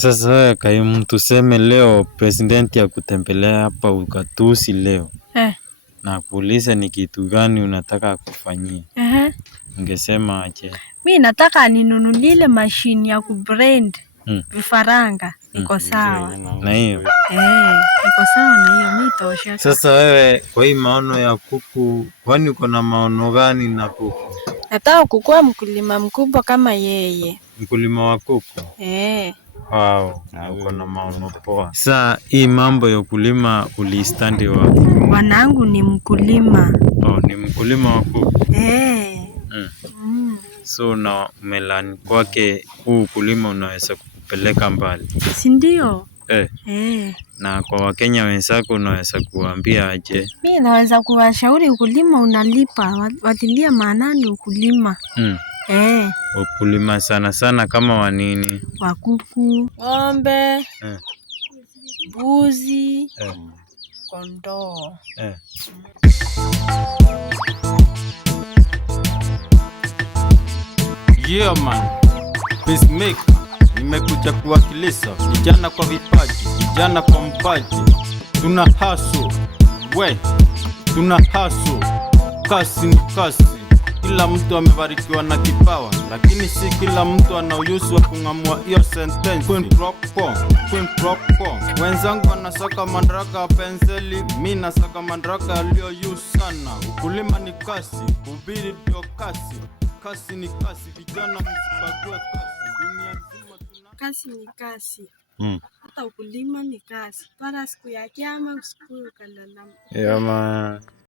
Sasa wewe Kaimu, tuseme leo presidenti akutembelea hapa ukatusi leo na kuuliza ni kitu gani unataka kufanyia, ungesema aje? Mi nataka ninunulie mashini ya kubrand vifaranga. Iko sawa na hiyo? Iko sawa na hiyo, mi tosha. Sasa wewe kwa hii maono ya kuku, kwani uko na maono gani na kuku? Nataka kukuwa mkulima mkubwa kama yeye. Mkulima wa kuku? Wow, uko na maono poa. Sasa hii mambo ya kulima ulistandi wapi? Wanangu ni mkulima. Oh, ni mkulima wa kuku? So na umelani kwake huu ukulima unaweza kukupeleka mbali, si ndio? Na kwa Wakenya wenzako unaweza kuambia aje? Mi naweza kuwashauri ukulima unalipa, watilia maanani ukulima. Ukulima sana sana kama wanini? Wa kuku, ng'ombe, mbuzi, kondoo. Yeah man, Peacemaker, nimekuja kuwakilisha vijana kwa vipaji, vijana kwa mpaji. Tuna hustle, tuna hustle. Kasi ni kasi, kila mtu amebarikiwa na kipawa, lakini si kila mtu ana ujuzi wa kung'amua hiyo sentence. Queen Propo, wenzangu wanasaka madaraka ya penseli, mi nasaka madaraka yaliyo juu sana. Ukulima ni kasi, ubiri ndio kasi. Kasi ni kasi, vijana msipague kasi. Dunia nzima tuna kasi ni kasi. Hata ukulima ni kasi. Para siku ya kiama usiku ukandana. Yeah man.